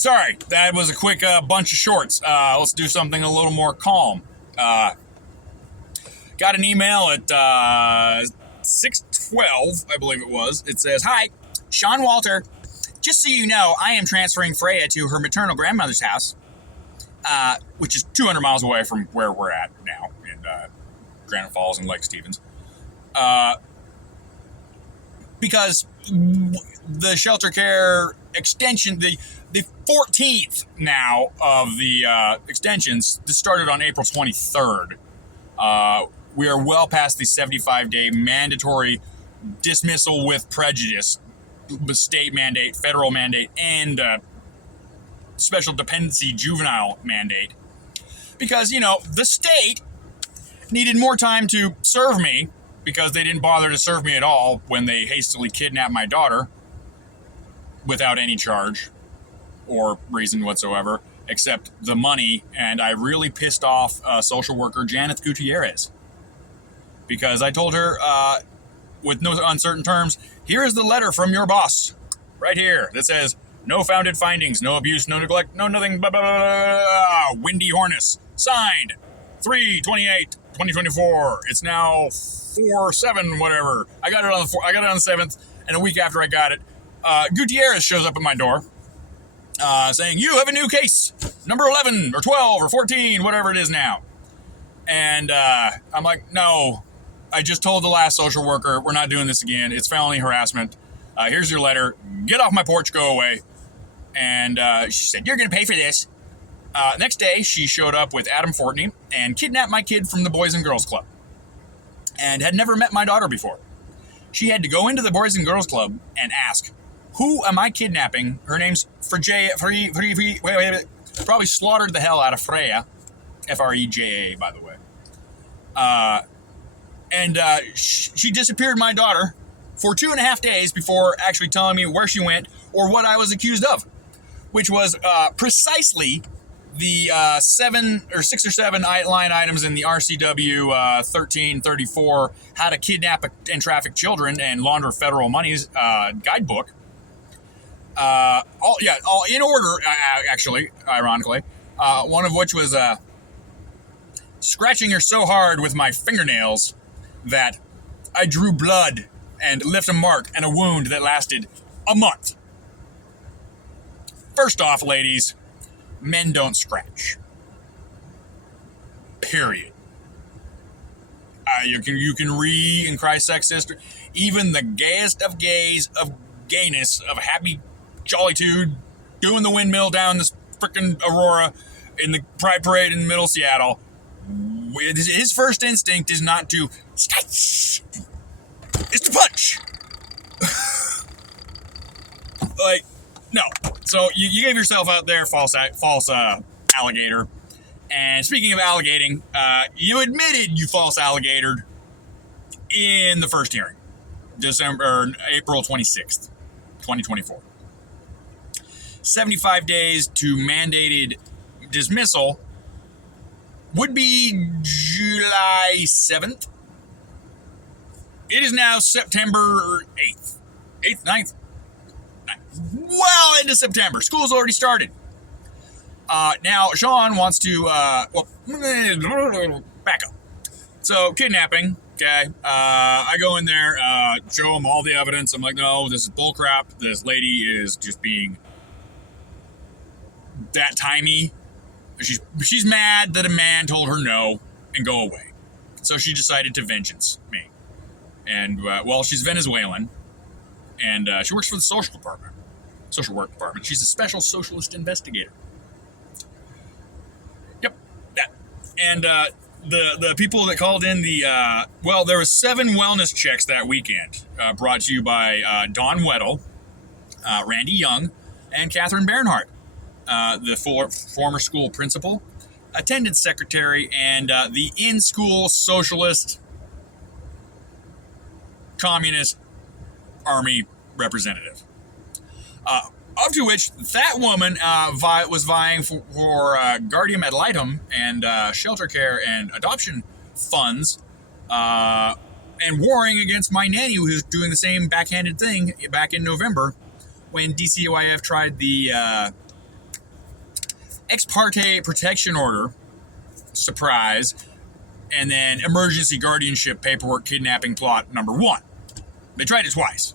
Sorry, that was a quick bunch of shorts. Let's do something a little more calm. Got an email at 6:12, I believe it was. It says, "Hi, Sean Walter. Just so you know, I am transferring Freya to her maternal grandmother's house, which is 200 miles away from where we're at now in Granite Falls and Lake Stevens. Because the shelter care extension, the 14th now of the extensions, this started on April 23rd. We are well past the 75-day mandatory dismissal with prejudice, state mandate, federal mandate, and special dependency juvenile mandate. Because, the state needed more time to serve me because they didn't bother to serve me at all when they hastily kidnapped my daughter without any charge or reason whatsoever, except the money. And I really pissed off social worker Janet Gutierrez because I told her with no uncertain terms, here is the letter from your boss right here that says, no founded findings, no abuse, no neglect, no nothing, blah, blah, blah, blah, Windy Horness, signed 3/28/2024. It's now 4/7, whatever. I got it on the 7th, and a week after I got it, Gutierrez shows up at my door saying, you have a new case, number 11 or 12 or 14, whatever it is now. And I'm like, no, I just told the last social worker, we're not doing this again. It's felony harassment. Here's your letter. Get off my porch, go away. And she said, you're going to pay for this. Next day, she showed up with Adam Fortney and kidnapped my kid from the Boys and Girls Club and had never met my daughter before. She had to go into the Boys and Girls Club and ask, who am I kidnapping? Her name's Freya. Probably slaughtered the hell out of Freya. Freja, by the way. And she disappeared my daughter for 2.5 days before actually telling me where she went or what I was accused of, which was precisely the 6 or 7 line items in the RCW 1334, How to Kidnap and Traffic Children and Launder Federal Monies guidebook. All in order, actually, ironically. One of which was scratching her so hard with my fingernails that I drew blood and left a mark and a wound that lasted a month. First off, ladies, men don't scratch. Period. You can read in Christ's sex sister, even the gayest of gays of gayness of happy jollytude doing the windmill down this frickin' Aurora in the Pride Parade in the middle of Seattle. His first instinct is not to scratch. It's to punch. Like, no. So you gave yourself out there, false alligator. And speaking of alligating, you admitted you false alligatored in the first hearing, April 26th, 2024. 75 days to mandated dismissal would be July 7th. It is now September 8th. 8th, 9th? Well into September. School's already started. Now, Sean wants to, back up. So, kidnapping, okay. I go in there, show him all the evidence. I'm like, no, this is bullcrap. This lady is just being that timey. She's mad that a man told her no and go away. So she decided to vengeance me. And, she's Venezuelan. And she works for the social work department. She's a special socialist investigator. Yep, that. And the people that called in there was 7 wellness checks that weekend, brought to you by Don Weddle, Randy Young, and Catherine Bernhardt, the former school principal, attendance secretary, and the in-school socialist communist army representative. Up to which that woman was vying for guardian ad litem and shelter care and adoption funds, and warring against my nanny, who's doing the same backhanded thing back in November when DCYF tried the ex parte protection order, surprise, and then emergency guardianship paperwork kidnapping plot number 1. They tried it twice.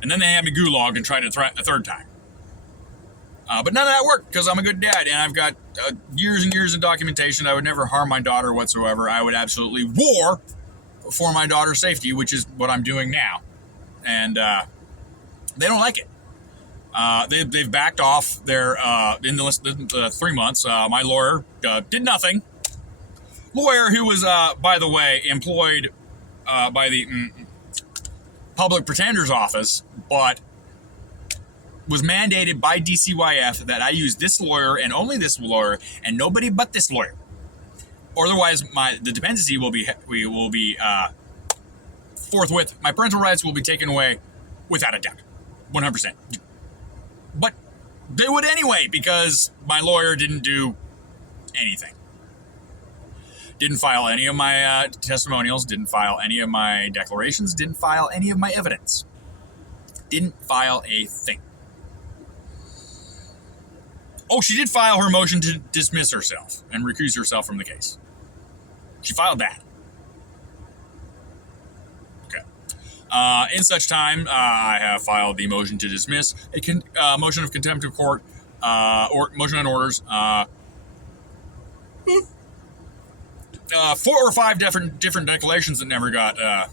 And then they had me gulagged and tried it a third time. But none of that worked because I'm a good dad and I've got years and years of documentation. I would never harm my daughter whatsoever. I would absolutely war for my daughter's safety, which is what I'm doing now. And they don't like it. They've backed off their, in the 3 months, my lawyer did nothing. Lawyer who was, by the way, employed by the Public Protender's Office, but was mandated by dcyf that I use this lawyer and only this lawyer and nobody but this lawyer. Otherwise, the dependency will be forthwith. My parental rights will be taken away without a doubt, 100%. But they would anyway because my lawyer didn't do anything. Didn't file any of my testimonials, didn't file any of my declarations, didn't file any of my evidence. Didn't file a thing. Oh, she did file her motion to dismiss herself and recuse herself from the case. She filed that. Okay. In such time, I have filed the motion to dismiss, a motion of contempt of court, or motion on orders, 4 or 5 different declarations that never got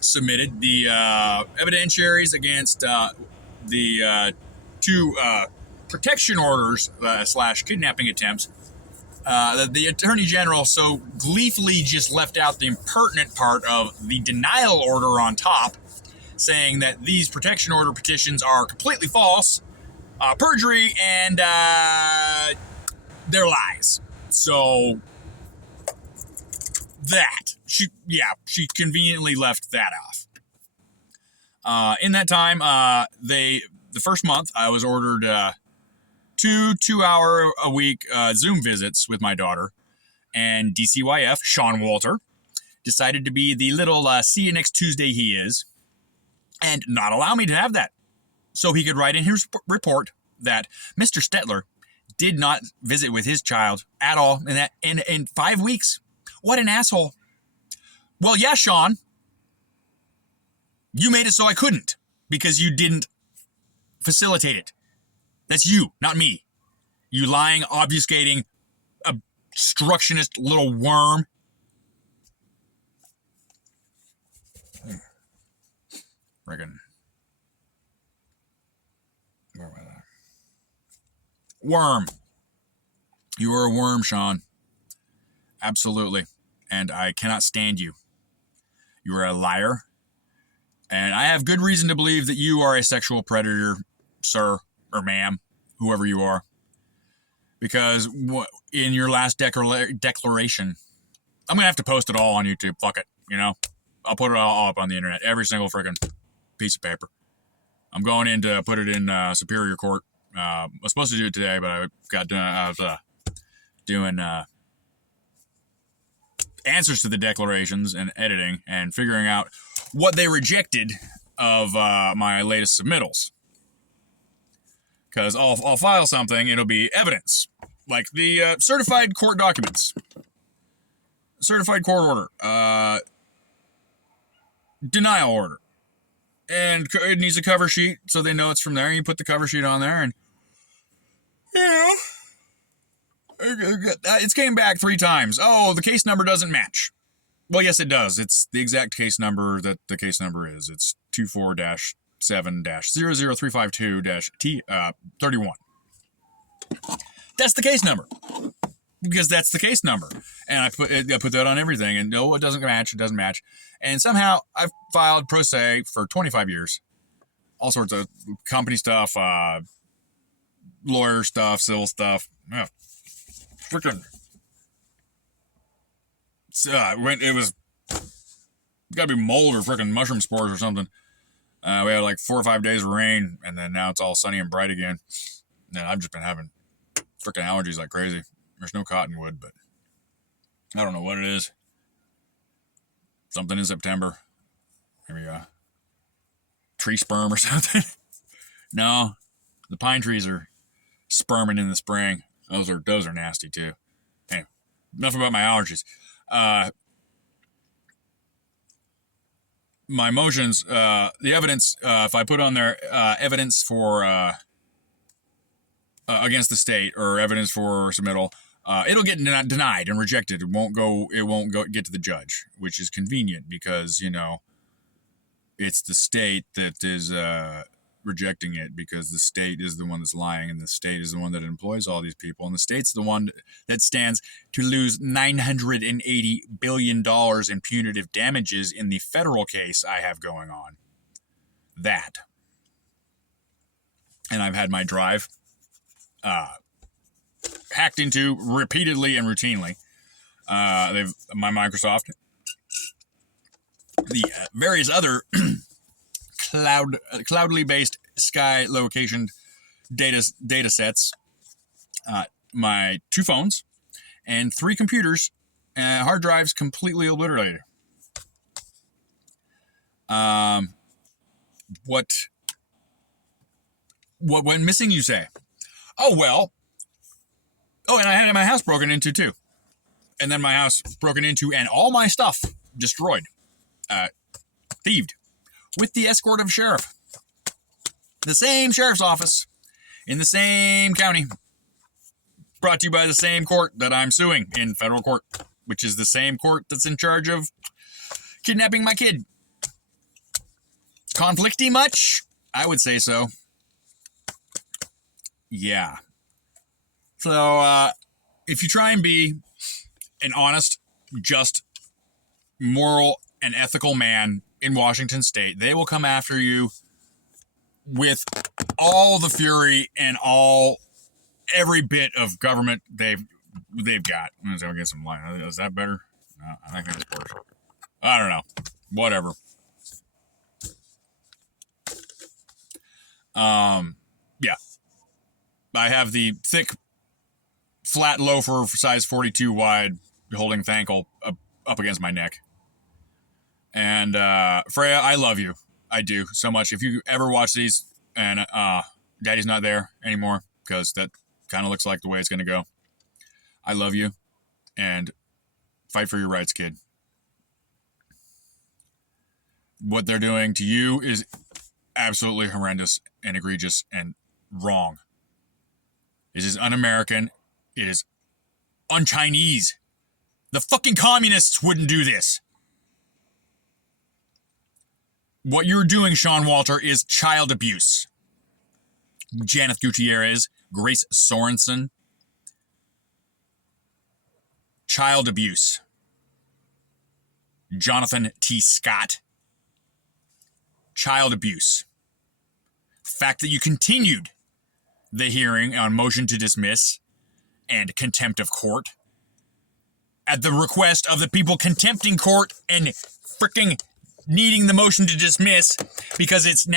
submitted. The evidentiaries against the 2 protection orders / kidnapping attempts. The Attorney General so gleefully just left out the impertinent part of the denial order on top, saying that these protection order petitions are completely false, perjury, and they're lies. So that she conveniently left that off. In that time, the first month I was ordered 2 a week Zoom visits with my daughter, and dcyf Sean Walter decided to be the little see you next Tuesday he is, and not allow me to have that, so he could write in his report that Mr. Statler did not visit with his child at all in 5 weeks. What an asshole. Well, yeah, Sean, you made it so I couldn't because you didn't facilitate it. That's you, not me. You lying, obfuscating, obstructionist little worm. Friggin'. Where was I? Worm. You are a worm, Sean. Absolutely. And I cannot stand you. You are a liar. And I have good reason to believe that you are a sexual predator, sir or ma'am, whoever you are. Because in your last declaration, I'm going to have to post it all on YouTube. Fuck it. I'll put it all up on the internet. Every single freaking piece of paper. I'm going in to put it in Superior Court. I was supposed to do it today, but I was doing answers to the declarations and editing and figuring out what they rejected of my latest submittals. Because I'll file something, it'll be evidence, like the certified court documents, certified court order, denial order, and it needs a cover sheet so they know it's from there. You put the cover sheet on there, and it's came back 3 times. Oh, the case number doesn't match. Well, yes, it does. It's the exact case number that the case number is. It's 24-7-00352-T31. That's the case number. Because that's the case number. And I put that on everything. And no, it doesn't match. It doesn't match. And somehow I've filed pro se for 25 years. All sorts of company stuff, lawyer stuff, civil stuff. Yeah. Freaking. It was got to be mold or freaking mushroom spores or something. We had like 4 or 5 days of rain, and then now it's all sunny and bright again. And I've just been having freaking allergies like crazy. There's no cottonwood, but I don't know what it is. Something in September. Maybe tree sperm or something. No, the pine trees are sperming in the spring. Those are nasty too. Hey, enough about my allergies. My motions, the evidence, if I put on there evidence for against the state or evidence for submittal, it'll get denied and rejected. It won't go get to the judge, which is convenient because, you know, it's the state that is rejecting it because the state is the one that's lying and the state is the one that employs all these people. And the state's the one that stands to lose $980 billion in punitive damages in the federal case I have going on. That. And I've had my drive hacked into repeatedly and routinely. My Microsoft, the various other cloudly based sky location data sets, my 2 phones, and 3 computers, hard drives completely obliterated. What went missing, you say? Oh, well. Oh, and I had my house broken into too. And then my house broken into and all my stuff destroyed. Thieved. With the escort of sheriff. The same sheriff's office in the same county. Brought to you by the same court that I'm suing in federal court, which is the same court that's in charge of kidnapping my kid. Conflicty much? I would say so. Yeah. So, if you try and be an honest, just, moral, and ethical man in Washington State, they will come after you with all the fury and every bit of government they've got. I'm gonna get some light. Is that better? No, I think that's worse. I don't know. Whatever. Yeah. I have the thick, flat loafer size 42 wide holding thankle up against my neck. And Freya, I love you. I do so much. If you ever watch these and Daddy's not there anymore because that kind of looks like the way it's going to go. I love you and fight for your rights, kid. What they're doing to you is absolutely horrendous and egregious and wrong. It is un-American. It is un-Chinese. The fucking communists wouldn't do this. What you're doing, Sean Walter, is child abuse. Janeth Gutierrez, Grace Sorensen. Child abuse. Jonathan T. Scott. Child abuse. The fact that you continued the hearing on motion to dismiss and contempt of court at the request of the people contempting court and fricking needing the motion to dismiss because it's now